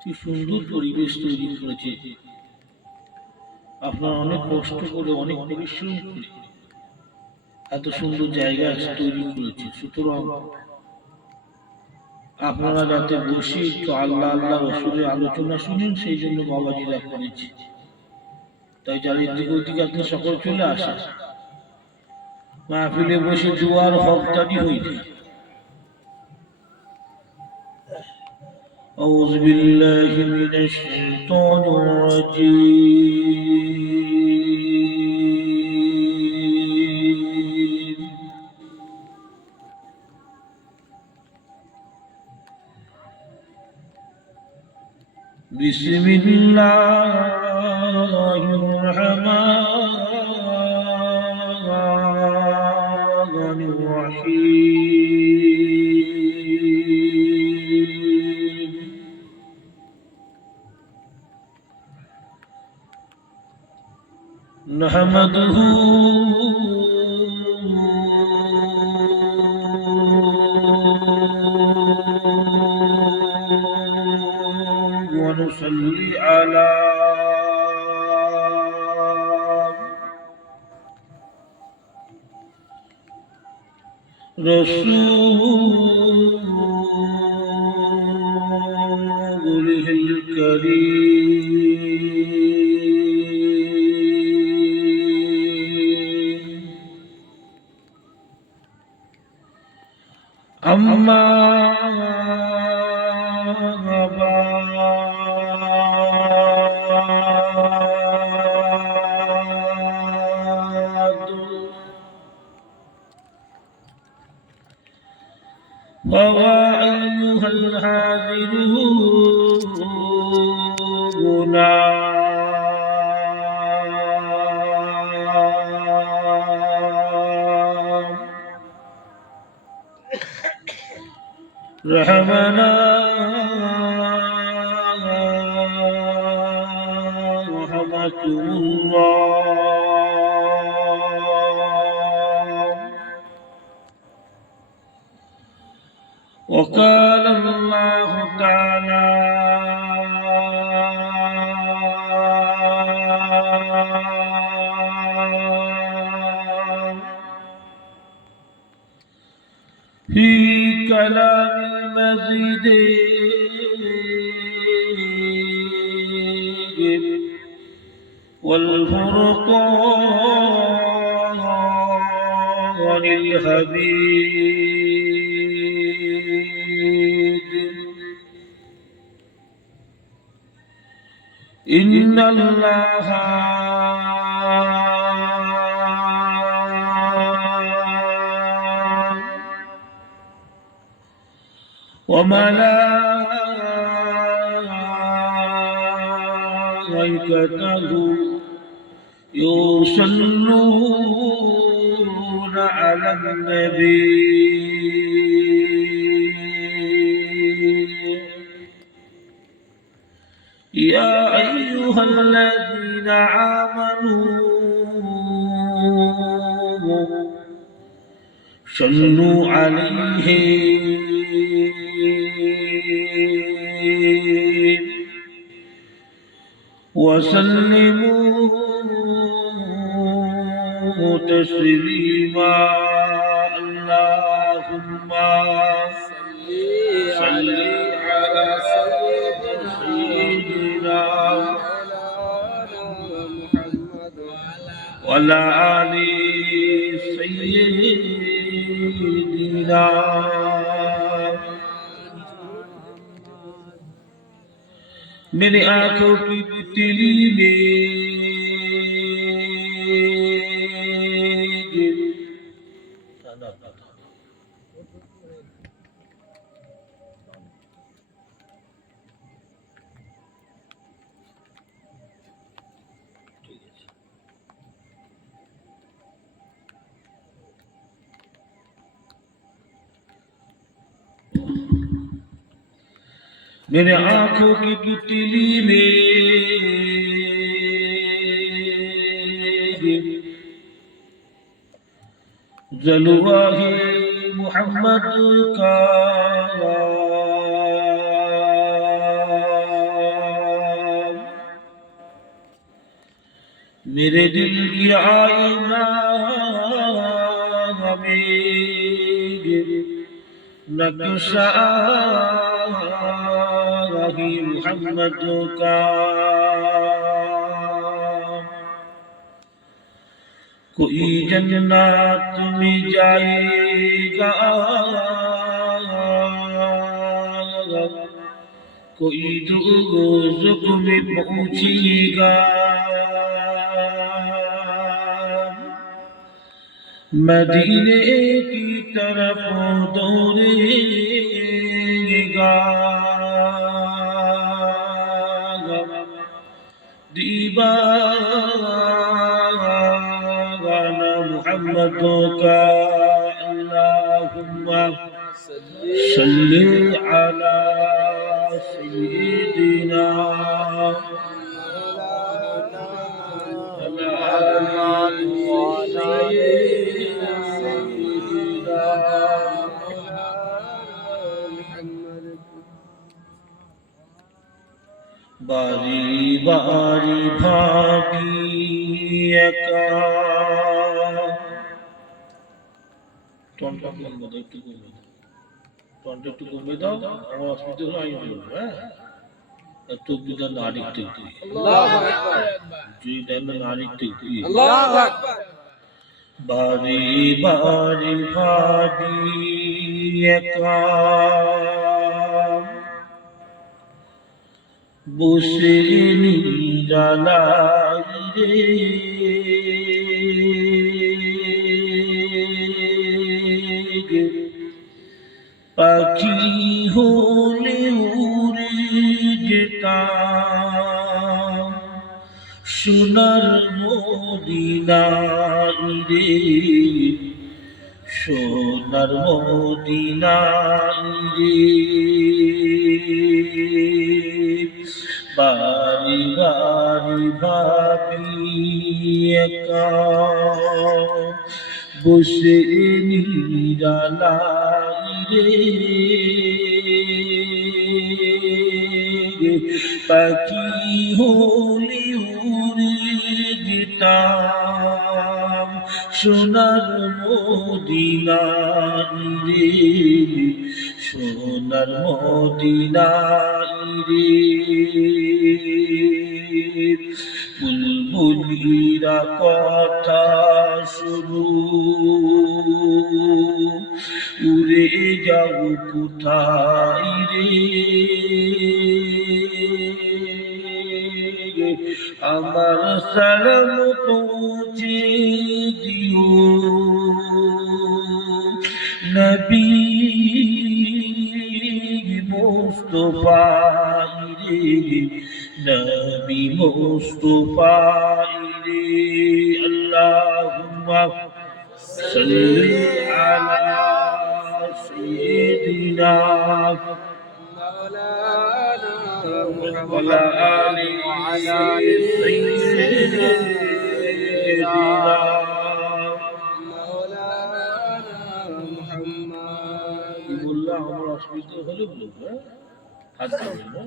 কি সুন্দর পরিবেশ তৈরি করেছে। আপনারা অনেক কষ্ট করে অনেক পরিশ্রম করে এত সুন্দর জায়গা তৈরি করেছে। সুতরাং আপনারা যাতে বসে একটু আল্লাহ আল্লাহ রসুলের আলোচনা শুনেন, সেই জন্য বাবাজিরা করেছে। তাই যারা এদিক ওদিক আপনি সকল চলে আসে, মাহফিলে বসে দুয়ার হকদারি হইতে। أعوذ بالله من الشيطان الرجيم. بسم الله الرحمن الرحيم. نحمده ونصلي على رسوله الكريم. أما أيها الحاضرون، رحمنا رحمكم الله. وقال الله تعالى في كلام المزيد والفرقان الحميد. إن الله وملائكته يصلون على النبي. يا أيها الذين آمنوا صلوا عليه وسلموا تسليما. اللهم صل على سيدنا وعلى آل سيدنا. मेरी आंखों की पुतली में मेरे आंखों की पुतली में जलवा है मोहम्मद का मेरे दिल की आईना में नक्शा रही मोहम्मद का कोई जन्नत में जाएगा कोई दोज़ख में पहुंचेगा मदीने की तरफ दौड़ेगा दीवाना मोहम्मद का अल्लाहुम्मा सल्ली अला सय्यिदिना बारी बारी भागी एका टनटा कम दाও একটু কমে দাও টনটা একটু কমে দাও আমার অসুবিধা হলে আমি বলবো হ্যাঁ একটু বিধান নারী দেখি আল্লাহু আকবার জি দেন নারী দেখি আল্লাহু আকবার বারি বারি ভাগি একা বসে নিরালাই রে পাখি হলে উড়ে যেতাম সোনার মদিনায় রে সোনার মদিনায় রে বারি বারি ভাবি একা বসে নিরালাই রে পাখি হলে উড়ে যেতাম সোনার মদিনায় রে সোনার মদিনায় রে বুলবুলিরা কথা শুরু উড়ে যাও কোথায় রে আমার সালাম পৌঁছে দিও নবী মুস্তাফা রে নবী মুস্তাফা রে আল্লাহুম্মা সাল্লি আলা সাইয়্যিদিনা মাওলানা ওয়া আলি সাইয়্যিদিনা মাওলানা মুহাম্মদ বললা আমার অসুবিধা হলো বলবো হাত ধরে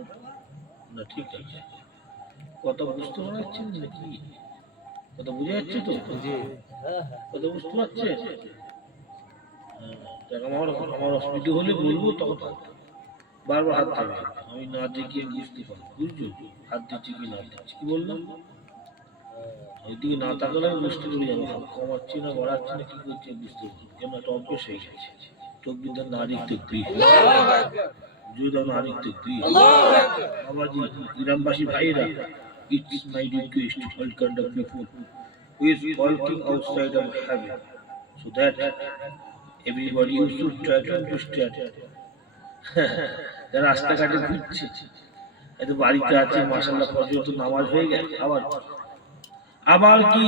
না ঠিক আছে কথা বুঝতে পারছেন নাকি কথা বুঝে যাচ্ছে তো জি কথা বুঝতে পারছেন আমার আমার অসুবিধা হলে বলবো তখন বারবার হাত ধরবে আমি না দেখিয়ে বুঝতে পারবো বুঝছো হাত দিচ্ছি কি না দিচ্ছি কি বললাম ওইদিকে না তাকালে আমি বুঝতে পেরে যাবো হাত কমাচ্ছি না বাড়াচ্ছি না কি করছি বুঝতে পারবো কেন একটা অভ্যেস হয়ে গেছে চোখ বিদ্যার নারী দেখবি জোরদার নারী দেখবি বাবাজি গ্রামবাসী ভাইরা it's my request to all conduct people who is walking outside of heaven so that everybody should try to understand যারা রাস্তাঘাটে ঘুরছে এত বাড়িতে আছে মাশাআল্লাহ ফজর নামাজ হয়ে গেছে আবার কি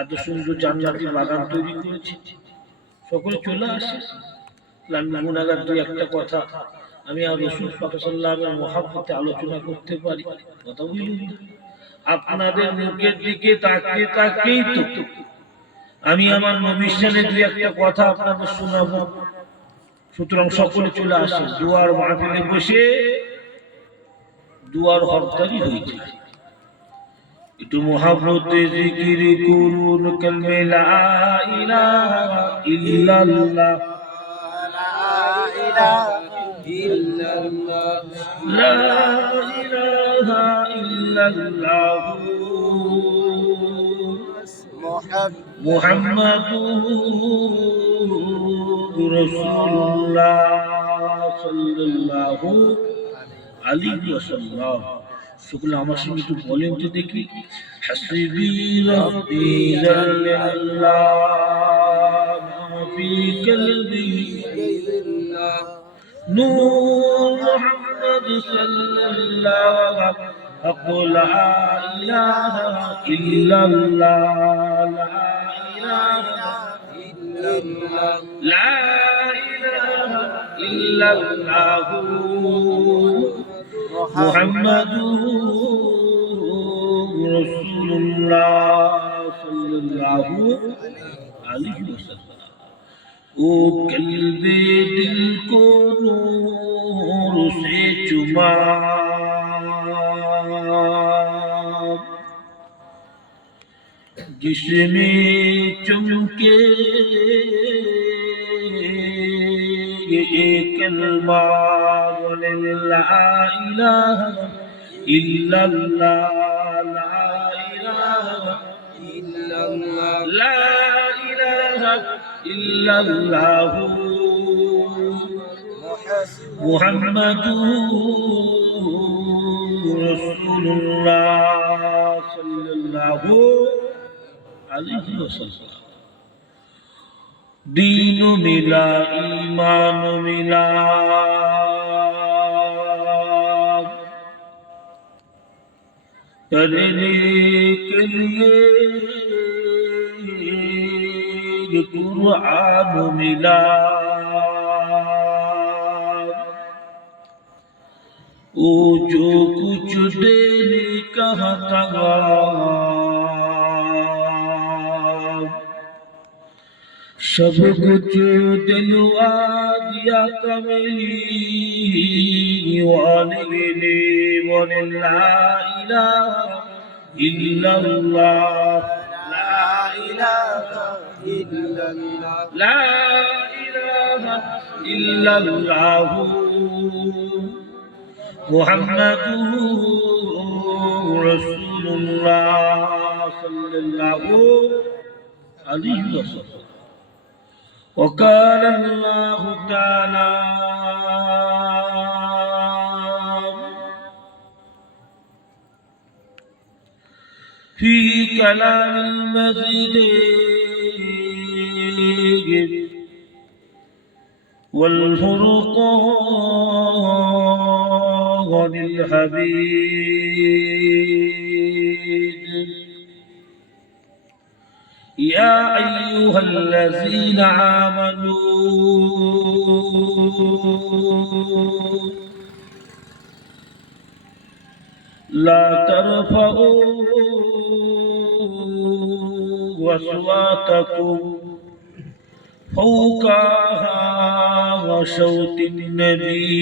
এত সুন্দর জান্নাতি বাগান তৈরি করেছে সকলে চলে আসে গুনাহগার দুই একটা কথা আমি আর রাসূল পাক সাল্লাল্লাহু আলাইহি মুহাব্বতে আলোচনা করতে পারি কথা বলুন আপনাদের মুখের দিকে তাকিয়ে তাকিয়েই তো আমি আমার নবীর সামনে দুই একটা কথা আপনাদের শোনাবো সুতরাং সকলে চলে আসে দুয়ার মাহফিলে বসে দুয়ার হকদারি হয়েছে একটু মোহাব্বতে জিকির করুন কালমে লা ইলাহা ইল্লাল্লাহ, লা ইলাহা ইল্লাল্লাহ মুহাম্মাদুর রাসূলুল্লাহ সাল্লাল্লাহু আলাইহি ওয়াসাল্লাম। সকলে আমার সঙ্গে একটু বলেন তো দেখি, হাসবি রাব্বি জাল্লাল্লাহ মা ফি কলবি নূর মুহাম্মদ সাল্লাল্লাহু أقول لا إله إلا الله، لا إله إلا الله، لا إله إلا الله محمد رسول الله صلى الله عليه وسلم۔ ओ कल्बे दिल को नूर से चुमा, जिसमें चमके ये कलमा बोले ला इलाहा इल्लल्लाह, ला इलाहा इल्लल्लाह, ला इलाहा इल्लल्लाह मुहम्मदुर रसूलुल्लाह सल्लल्लाहु अलैहि वसल्लम। दीन मिला ईमान मिला, करने के लिए कुरान मिला, वो जो कुछ देने कहा था सब कुछ दिलवा दिया कमली वाले ने बोले ला इलाहा इल्लल्लाह, ला इलाहा इल्लल्लाह, ला इलाहा इल्लल्लाह मुहम्मदुर रसूलुल्लाह सल्लल्लाहु अलैहि वसल्लम। وقال الله تعالى في كلام المجيد والفرقان الحميد، يا أيها الذين آمنوا لا ترفعوا أصواتكم فوق صوت النبي،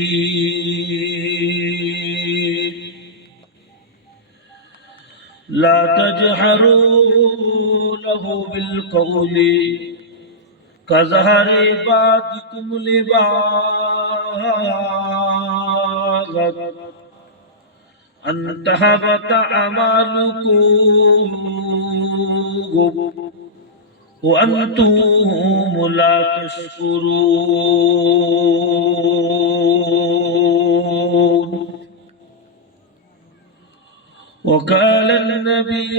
لا تجهروا له بالقول كظهر بعضكم لبعض أن تهبط أعمالكم وأنتم لا تشكرون۔ وقال النبي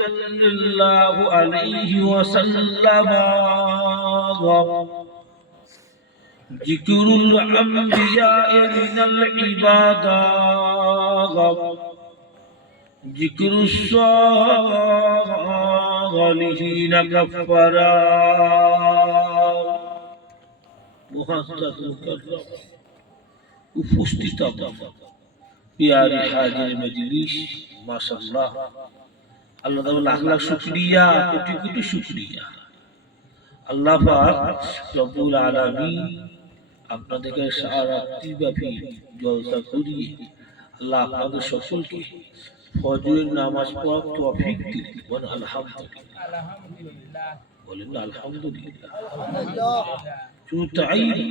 صلى الله عليه وسلم ذكر الأنبياء من العبادة، ذكر الصالحين كفارا۔ মুহাজ্জাজ মুকাররম উপস্থিত প্যারে হাজির মজলিস, মাশাআল্লাহ, আল্লাহ তাআলা লাখ লাখ শুকরিয়া, কোটি কোটি শুকরিয়া। আল্লাহ পাক রব্বুল আলামিন আপনাদেরকে সারা রাত্রিব্যাপী জলসা করিয়ে আল্লাহ আপনাদের সকলকে ফজরের নামাজ পড়ার তৌফিক দিলেন, বলেন আলহামদুলিল্লাহ, বলেন না আলহামদুলিল্লাহ। শুধু তাই নয়,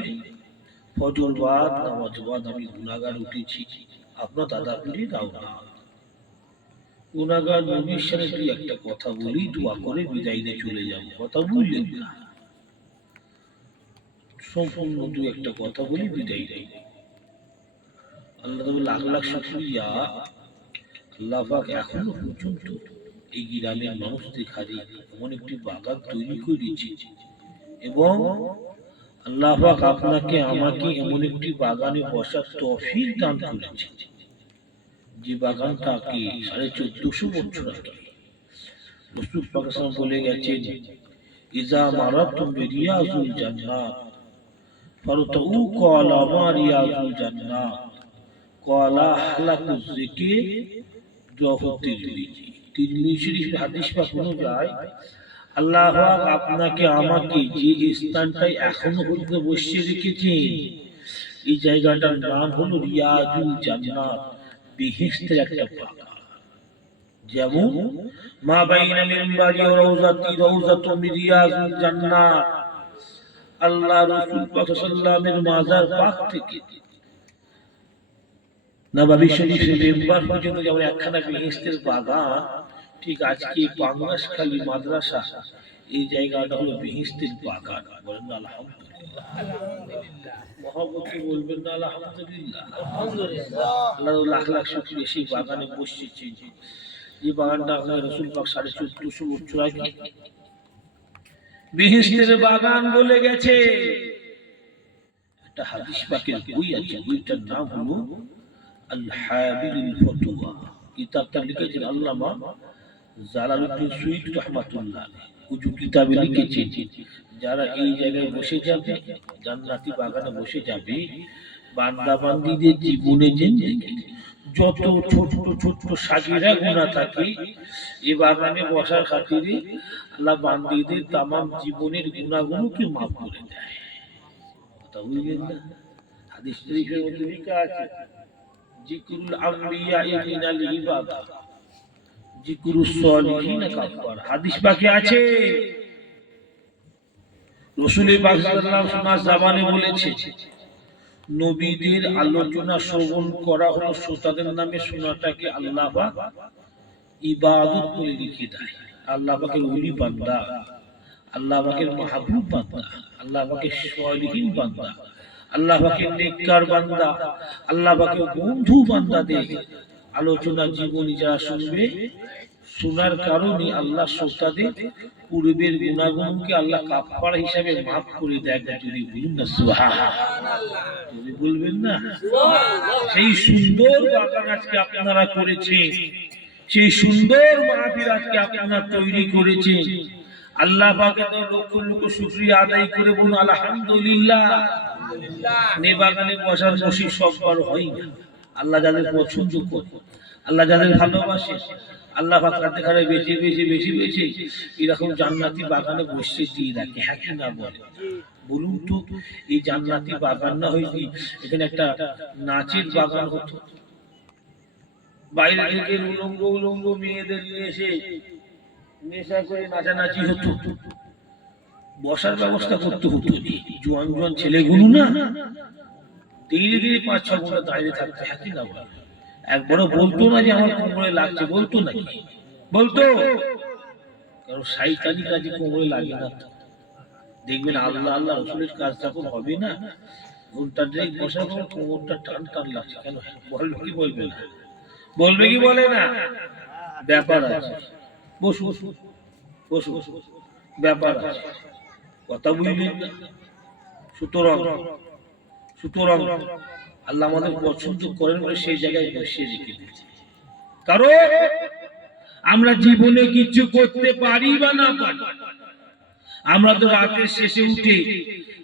ফজর বাদ নামাজ বাদ আমি গুনাহগার উঠেছি, আপনার দাদা বলি দাও না, গুনাহগার নবীর সাথে তুই একটা কথা বলি, দোয়া করে বিদায় নিয়ে চলে যাব, কথা বললেন না, সম্পূর্ণ দুই একটা কথা বলি বিদায় নেই। আল্লাহ তবে লাখ লাখ শুকরিয়া, আল্লাহ পাক এখনো পর্যন্ত এই গ্রামের মানুষদের খালি এমন একটি বাগান তৈরি করেছে, এবং আল্লাহ পাক আপনাকে আমাকে এমন একটি বাগানে বসার তৌফিক দান করেছে, যে বাগানটাকে 1450 বছর আগে রাসূল পাক সাল্লাল্লাহু বলে গেছেন, ইজা মারাতুম বিরিয়াজুল জান্নাত ফারতাউ ক্বালা মা রিয়াজুল জান্নাত ক্বালা হালাকুজ যিকির তিরমিজি হাদিস পাক অনুযায়ী আল্লাহ পাক আপনাকে আমাকে যে স্থানটায় এখনো পর্যন্ত বসিয়ে রেখেছেন, এই জায়গাটার নাম হলো রিয়াজুল জান্নাত, বেহেশতের একটা বাগান। যেমন মা বাইনা মিনবারি ওয়া রাউযাতি রাউযাতুম মিন রিয়াজুল জান্নাত, আল্লাহ রাসূল পাক সাল্লাল্লাহু আলাইহি মাজার পাক থেকে নববী শরীফের মেম্বার পর্যন্ত যেমন একখানা বেহেশতের বাগান, ঠিক আজকে পাঙ্গাসখালী মাদ্রাসা এই জায়গাটা হলো বেহেশতের বাগান, বলেন না আলহামদুলিল্লাহ। মহব্বতে বলবেন না আলহামদুলিল্লাহ। আল্লাহ লাখ লাখ শুকরিয়া, সেই বাগানে বসেছি, যে বাগানটা আল্লাহ রাসূল পাক 1450 বছর আগে বেহেশতের বাগান বলে গেছে। একটা হাদিস পাকের বই আছে, বইটার নাম হলো আল হাবিলুল ফতুয়া, কিতাবটা লিখেছেন আল্লামা জালালউদ্দিন সুয়ুতী রাহমাতুল্লাহ আলাইহি। উজু কিতাবে লিখেছেন, যারা এই জায়গায় বসে যাবে, জান্নাতি বাগানে বসে যাবে, বান্দা বান্দীদের জীবনে যত ছোট ছোট সাগীরা গুনাহ থাকে, এই বাগানে বসার খাতিরে আল্লাহ বান্দীদের तमाम জীবনের গুনাহগুলোকে maaf করে দেয়। কথা বুঝলেন না? হাদিস শরীফের মধ্যে লেখা আছে, জিকরুল আম্বিয়া মিনাল ইবাদা জিকরুস সালিহিন কাফার, হাদিস পাকে আছে। রাসূল পাক সাল্লাল্লাহু আলাইহি ওয়াসাল্লাম জামানে বলেছে, নবীদের আলোচনা শ্রবণ করা হলো শ্রোতাদের নামে, শোনাটাকে আল্লাহ পাক ইবাদত বলে লিখে দেয়। আল্লাহ পাকের ওলি বান্দা, আল্লাহ পাকের মাহবুব বান্দা, আল্লাহ পাকের সালিহিন বান্দা, আল্লাহ পাকের নেককার বান্দা, আল্লাহ পাকের বন্ধু বান্দাদের আলোচনা জীবনী যারা শুনবে, শোনার কারণে আল্লাহ শ্রোতাদের পূর্বের গুনাহগুলোকে আল্লাহ কাফারা হিসাবে maaf করে দেয়। যদি বলুন না সুবহানাল্লাহ, যদি বলবেন না সুবহানাল্লাহ। সেই সুন্দর বাগান আজকে আপনারা করেছেন, সেই সুন্দর মাহফিল আজকে আপনারা তৈরি করেছেন, আল্লাহ পাকের লক্ষ লক্ষ শুকরিয়া আদায় করে বলুন আলহামদুলিল্লাহ। নে বাগানে বসার নসিব সবার হয় না। আল্লাহ যাদের পছন্দ করে, আল্লাহ যাদের ভালোবাসে, আল্লাহ পাক তাদের ঘরে বেশি বেশি বেশি বেশি এরকম জান্নাতি বাগানে বসিয়ে দিয়ে রাখে। হ্যাঁ কি না বলে বলুন তো? এই জান্নাতি বাগান না হইলে এখানে একটা নাচের বাগান হতো, বাইরে থেকে উলঙ্গ উলঙ্গ মেয়েদের নিয়ে এসে নেশা করে নাচানাচি হতো, বসার ব্যবস্থা করতে হতো। জোয়ান জোয়ান ছেলেগুলো না ধীরে ধীরে 5-6 ঘন্টা দাঁড়িয়ে থাকতে। হ্যাঁ কি না বলে? একবারও বলতো না যে আমার কোমরে লাগছে, বলতো নাকি? বলতো? কারণ শয়তানি কাজে কোমরে লাগে না। দেখবেন আল্লাহ আল্লাহ রাসূলের কাজ যখন হবে না, ঘন্টা দেড়েক বসার পর কোমরটা টান টান লাগছে, কেন বলবে কি বলবে না? বলবে কি বলে না? ব্যাপার আছে, বসু বসু ব্যাপার আছে, কথা বুঝলেন না? সুতরাং আল্লাহ আমাদের পছন্দ করেন বলে সেই জায়গায় বসিয়ে রেখে দিয়েছে। কারণ আমরা জীবনে কিছু করতে পারি বা না পারি, আমরা তো রাতের শেষে উঠে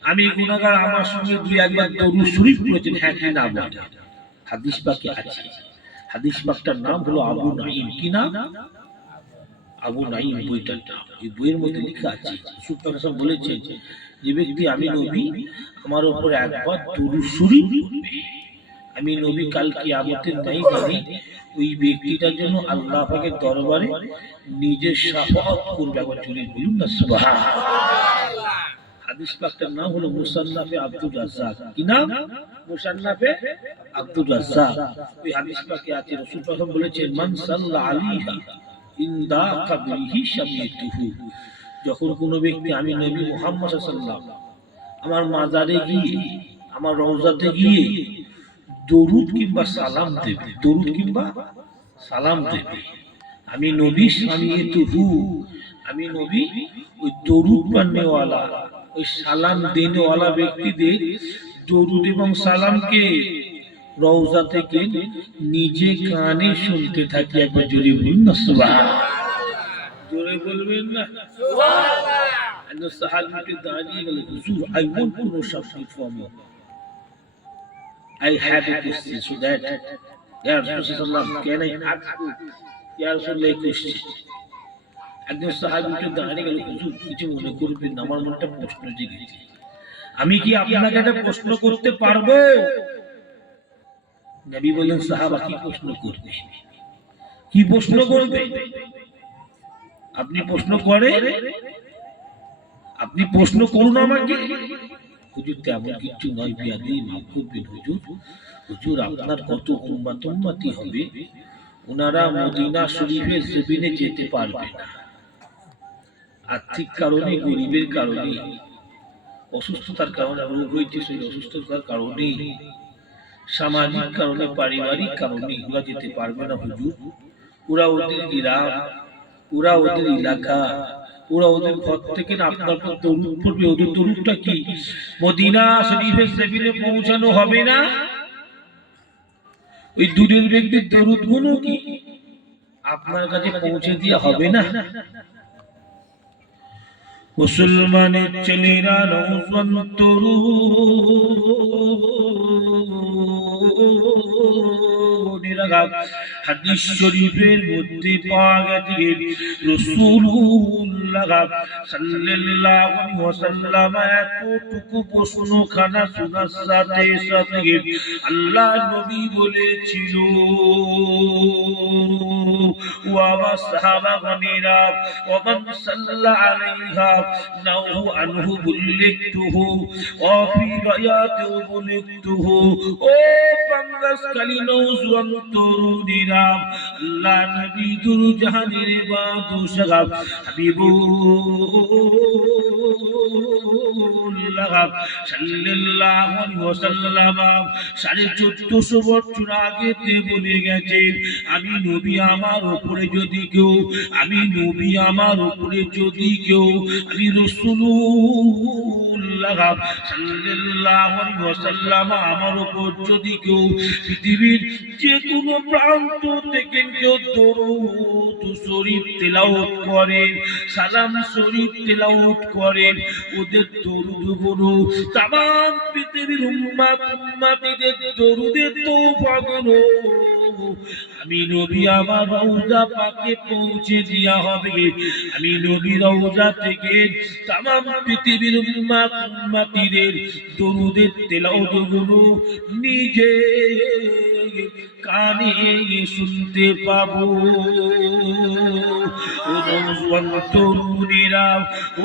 আমি গুনাহগার, আমার সঙ্গে 2-1 বার দরুদ শরীফ পড়েছেন। হ্যাঁ কি না বলে? হাদিস পাকে আছে, হাদিস পাকটার নাম হলো আবু নাঈম। কি নাম? আবু নাঈম বইটার নাম। এই বইয়ের মধ্যে লেখা আছে, রাসূল বলেছেন, যে ব্যক্তি আমি নবী আমার উপর একবার দরুদ শরীফ পড়বে, আমি নবী কাল কিয়ামতের মাইদানে ওই ব্যক্তিটার জন্য আল্লাহ পাকের দরবারে নিজের শাফাআত করবে। একবার জোরে বলুন না সুবহানাল্লাহ। হাদিস পাকটার নাম হলো মুসান্নাফে আব্দুর রাজ্জাক। কি নাম? মুসান্নাফে আব্দুর রাজ্জাক। ওই হাদিস পাকে আছে রাসূল পাক বলেছেন, মান সাল্লা আলাইহা ইনদা কাবরিহি শামিতুহু। যখন কোনো ব্যক্তি আমি নবী মুহাম্মদ সাল্লাল্লাহু আলাইহি ওয়াসাল্লাম আমার মাজারে গিয়ে, আমার রওজাতে গিয়ে দরুদ কিংবা সালাম দেবে, দরুদ কিংবা সালাম দেবে, আমি নবী শামিতুহু, আমি নবী ওই দরুদ পানেওয়ালা, ওই সালাম দেনেওয়ালা ব্যক্তিদের দরুদ এবং সালামকে রওজা থেকে নিজে কানে শুনতে থাকি। একবার জোরে বলুন না সুবহানাল্লাহ। জোরে বলবেন না সুবহানাল্লাহ। and the sahabi দাঁড়িয়ে গেল, হুজুর I want to know something from you. I have a question so that ya Rasulullah can I ask you ya Rasulullah a question. একজন সাহাবী দাঁড়িয়ে গেল, হুজুর কিছু মনে করবেন না, আমার মনটা প্রশ্ন জেগেছে, আমি কি আপনাকে একটা প্রশ্ন করতে পারবো? নবী বললেন, সাহাবা কি প্রশ্ন করবে? কি প্রশ্ন করবে? আপনি প্রশ্ন করে, আপনি প্রশ্ন করুন আমাকে। হুজুর তেমন কিছু নয়, বিয়াদি মাফ করবেন হুজুর। হুজুর আপনার কত উম্মতি হবে, ওনারা মদিনা শরীফের জমিনে যেতে পারবে না, আর্থিক কারণে, গরিবের কারণে, অসুস্থতার কারণে, রোগ হয়েছে সেই অসুস্থতার কারণে, সামাজিক কারণে, পারিবারিক কারণে ওরা যেতে পারবে না হুজুর। ওরা ওদের গ্রাম, ওরা ওদের এলাকা, ওরা ওদের ঘর থেকে আপনার পর দরুদ পড়বে। ওদের দরুদটা কি মদিনা শরীফের জমিনে পৌঁছানো হবে না? ওই দূরের ব্যক্তির দরুদ গুলো কি আপনার কাছে পৌঁছে দেওয়া হবে না? মুসলমানের ছেলেরা নওজোয়ান তরুণেরা, হাদিস শরীফের মধ্যে পাওয়া গেছে রাসূলুল্লাহ সাল্লাল্লাহু আলাইহি ওয়াসাল্লাম এতটুকু প্রশ্নখানা শোনার সাথে সাথে আল্লাহ নবী বলেছিল, ওয়া সাহাবাগণেরা, ওয়া মান সাল্লা আলাইহা নাহু আনহু বুল্লিতুহু ওয়া ফি রায়াতিহু বুল্লিতুহু। ও বাংলাদেশ কালী নওজোয়ান তরুণেরা, আল্লাহ নবী দুরজাহানের বাদশাহ হাবিবুল্লাহ সাল্লাল্লাহু আলাইহি ওয়াসাল্লাম 1450 বছর আগে বলে গেছেন, আমি নবী আমার উপরে যদি কেউ, আমি নবী আমার উপরে যদি কেউ, আমি রাসূলুল্লাহ সাল্লাল্লাহু আলাইহি ওয়াসাল্লাম আমার উপর যদি কেউ পৃথিবীর যে কোনো প্রান্ত থেকে কেউ দরুদ শরীফ তেলাওয়াত করেন, সালাম শরীফ তেলাওয়াত করেন, ওদের দরুদগুলো তামাম পৃথিবীর উম্মতিদের দরুদের তওবাগুলো আমি নবী আমার রওজা পাকে পৌঁছে দেয়া হবে। আমি নবী রওজা থেকে তামাম পৃথিবীর উম্মতিদের দরুদের তেলাওয়াতগুলো নিজে কানে শুনতে পাবো। ও নওজোয়ান তরুণেরা,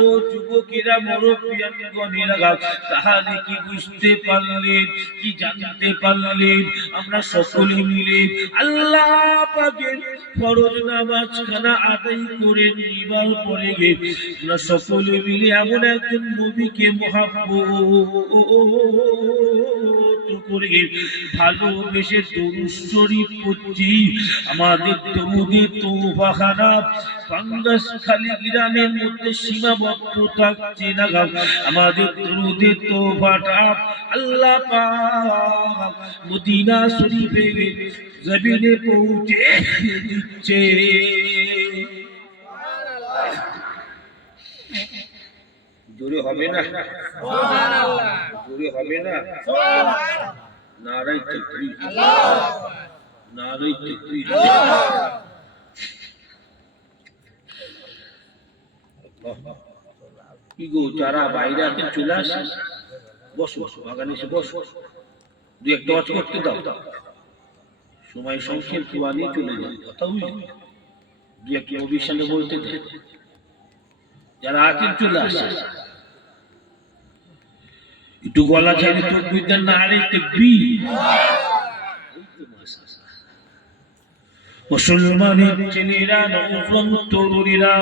ও যুবকেরা, মুরব্বিয়ানগণেরা, তাহলে কি বুঝতে পারলেন, কি জানতে পারলেন? আমরা সকলে মিলে আল্লাহ পাকের ফরজ নামাজখানা আদায় করে নিবার পরে আমরা সকলে মিলে এমন একজন নবীকে মহব্বত করে ভালোবেসে দরুদ শরীফ পড়ছি। আমাদের দরুদের তওবাখানা বাংলাদেশখালী গ্রামের মধ্যে সীমাবদ্ধ থাকছে না। আমাদের দরুদের তওবাটা আল্লাহ পাক মদিনা শরীফের জমিনে পৌঁছে দিচ্ছে। জোরে হবে না সুবহানাল্লাহ? জোরে হবে না সুবহানাল্লাহ? নারায়ে তাকবীর, আল্লাহু আকবার, নারায়ে তাকবীর, আল্লাহু আকবার। কি গো, যারা বাইরে আছেন চলে আসেন, বসো, বাগানে এসে বসো, দু একটা ওয়াজ করতে দাও, সময় সংক্ষেপ নিয়ে চলে যায়, কথা বুঝলি? দু একটা নবীর সামনে বলতে দেয়, যারা আছেন চলে আসে, একটু গলা ছাড়ি তোর বিদ্যার না আরে তাকবীর। মুসলমানের ছেলেরা নওজোয়ান তরুণীরা,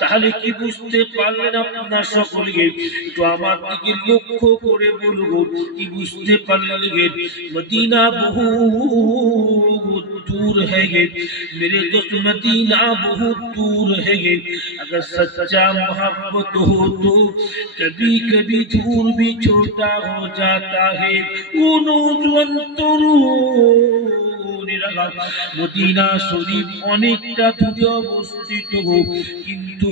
তাহলে কি বুঝতে পারলেন আপনার সকলকে? একটু আমার দিকে লক্ষ্য করে বলবো, কি বুঝতে পারলেন? মদিনা বহু दूर है ये मेरे दोस्त, मदीना बहुत दूर है ये। अगर सच्चा मोहब्बत हो तो कभी कभी दूर भी छोटा हो जाता है। वो नौजवान তরুণীরা, মদিনা শরীফ অনেকটা দূরে অবস্থিত, কিন্তু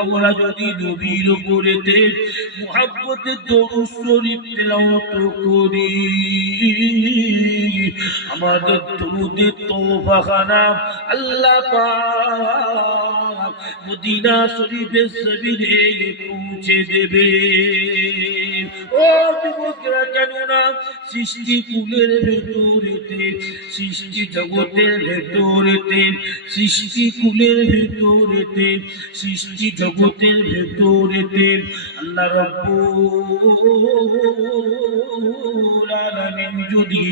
আমরা যদি নবীর উপরেতে মুহাব্বতে দরুদ শরীফ তেলাওয়াত করি, আমাদের দরুদের তওবাখানা আল্লাহ পাক মদিনা শরীফের জমিনে পৌঁছে দেবে। ও যুবকেরা, কেননা সৃষ্টি কুলের ভেতরেতে, সৃষ্টি জগতের ভেতরেতে, সৃষ্টি কুলের ভেতরেতে, সৃষ্টি জগতের ভেতরেতে আল্লাহ রাব্বুল আলামিন যদি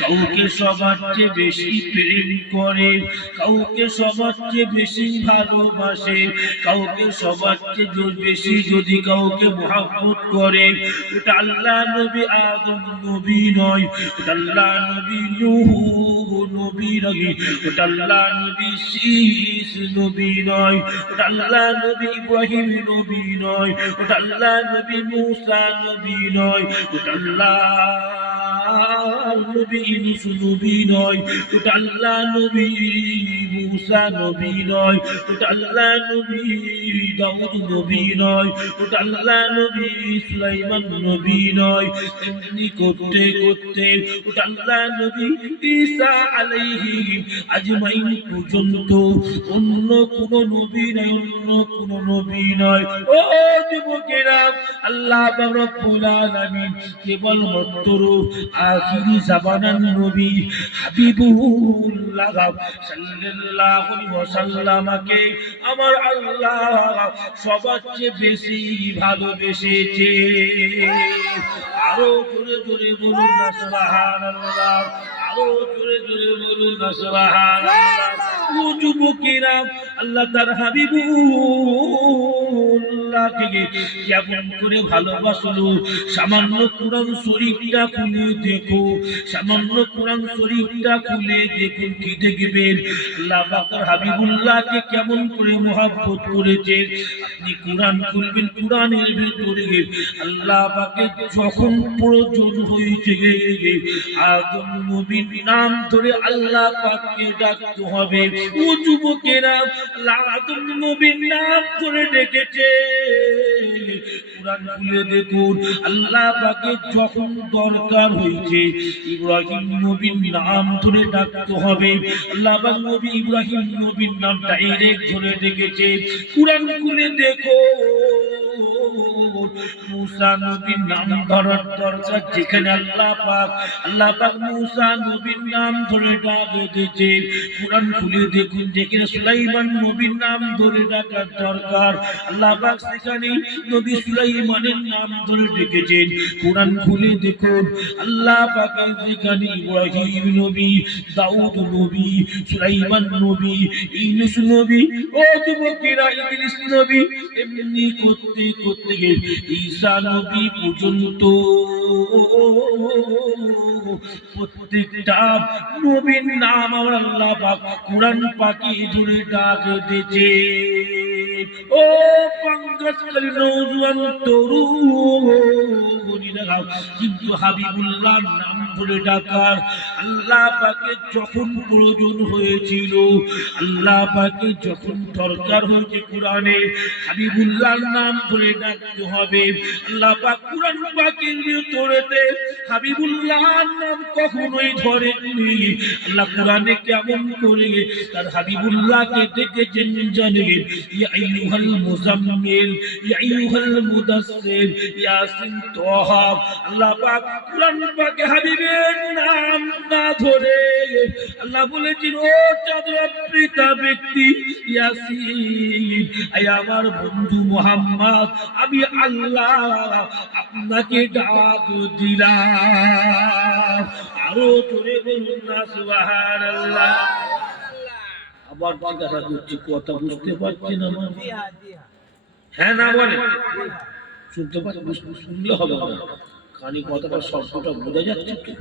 কাউকে সবার চেয়ে বেশি প্রেম করে, কাউকে সবার চেয়ে বেশি ভালোবাসে, কাউকে সবার চেয়ে বেশি যদি কাউকে মুহাব্বত করে, ওটা আল্লাহ নবী আদম নবী নয়, ওটা আল্লাহ নবী নূহ নবী নয়, ওটা আল্লাহ নবী শীস নবী নয়, ওটা আল্লাহ নবী ইব্রাহিম নবী নয়, ওটা আল্লাহ নবী মূসা নবী নয়, ওটা আল্লাহ নবী ইউনূস নবী নয়, ওটা আল্লাহ নবী মূসা নবী নয়, ওটা আল্লাহ নবী দাউদ নবী নয়, ওটা আল্লাহ নবী সুলাইমান নবী নয়। এমনি করতে করতে ওটা আল্লাহ নবী ঈসা আলাইহিস আজমাইন পর্যন্ত অন্য কোন নবী নয়, অন্য কোন নবী নয়। ও যুবকেরা, আল্লাহ রাব্বুল আলামিন কেবল মাত্র আখিরি জামানার নবী হাবিবুল্লাহ সাল্লাল্লাহু আলাইহি ওয়াসাল্লামকে আমার আল্লাহ সবার চেয়ে বেশি ভালোবেসেছে। আরো জোরে জোরে বলুন না সুবহানাল্লাহ, আরো জোরে জোরে বলুন না সুবহানাল্লাহ। ও যুবকেরা, আল্লাহ তার হাবিবুল্লাহকে কেমন করে ভালোবাসলো, সামান্য কোরআন শরীফটা খুলে দেখো, সামান্য কোরআন শরীফটা খুলে দেখুন, কি দেখবেন আল্লাহ পাক তার হাবিবুল্লাহকে কেমন করে মুহাব্বত করেছে। আপনি কোরআন খুলবেন, কোরআনের ভেতরে আল্লাহ পাকের যখন প্রয়োজন হয়েছে আদম নবীর নাম ধরে আল্লাহ পাককে ডাকতে হবে। ও যুবকেরা, আল্লাহ আদম নবীর নাম ধরে ডেকেছে। কোরআন খুলে দেখুন, আল্লাহ পাকের যখন দরকার হয়েছে ইব্রাহিম নবীর নাম ধরে ডাকতে হবে। আল্লাহ পাক নবী ইব্রাহিম নবীর নাম ডাইরেক্ট ধরে ডেকেছে। কোরআন খুলে দেখো, মূসা নবীর নাম ধরার দরকার, যেখানে আল্লাহ পাক মূসা নবীর নাম ধরে ডাকেছে। কোরআন খুলে দেখুন, যেখানে সুলাইমান নবীর নাম ধরে ডাকার দরকার, আল্লাহ পাক সেখানে নবী সুলাইমানের নাম ধরে ডেকেছেন। কোরআন খুলে দেখুন, আল্লাহ পাক যেখানে ইব্রাহিম নবী, দাউদ নবী, সুলাইমান নবী, ইউনূস নবী, ও যুবকেরা ইদ্রিস নবী, এমনি করতে করতে ঈসা নবী পর্যন্ত প্রত্যেকটা নবীর নাম আমার আল্লাহ পাক কোরআন পাকে ধরে ডাকতেছে। ও পাঙ্গাসকারী নওজোয়ান তরুণীরা, কিন্তু হাবিবুল্লাহর নাম ধরে ডাকার আল্লাহ পাকের যখন প্রয়োজন হয়েছিল, আল্লাহ পাকের যখন দরকার হয়েছে কোরআনে হাবিবুল্লাহর নাম ধরে ডাকতে হবে। আল্লাহ পাক কোরআন পাকের ভিতরেতে হাবিবুল্লাহর নাম কখনোই ধরেননি। আল্লাহ কোরআনে কেমন করে তার হাবিবুল্লাহকে ডেকেছেন জানেন? ইয়া আইয়ুহাল মুজাম্মিল, ইয়া আইয়ুহাল মুদাসসির, ইয়াসিন, তাহা। আল্লাহ পাক কোরআন পাকে হাবিবের নাম না ধরে আল্লাহ বলেছেন, ও চাঁদরাবৃতা ব্যক্তি ইয়াসিন, আয় আমার বন্ধু মুহাম্মদ, আমি আল্লাহ আপনাকে ডাক দিলাম। আরো জোরে বলুন না সুবহানাল্লাহ। আবার জিজ্ঞাসা করছি, কথা বুঝতে পারছেন আমার? হ্যাঁ না বলে শুনতে পাচ্ছি, শুনলে হবে না, কানে কথাটা শব্দটা বোঝা যাচ্ছে তো?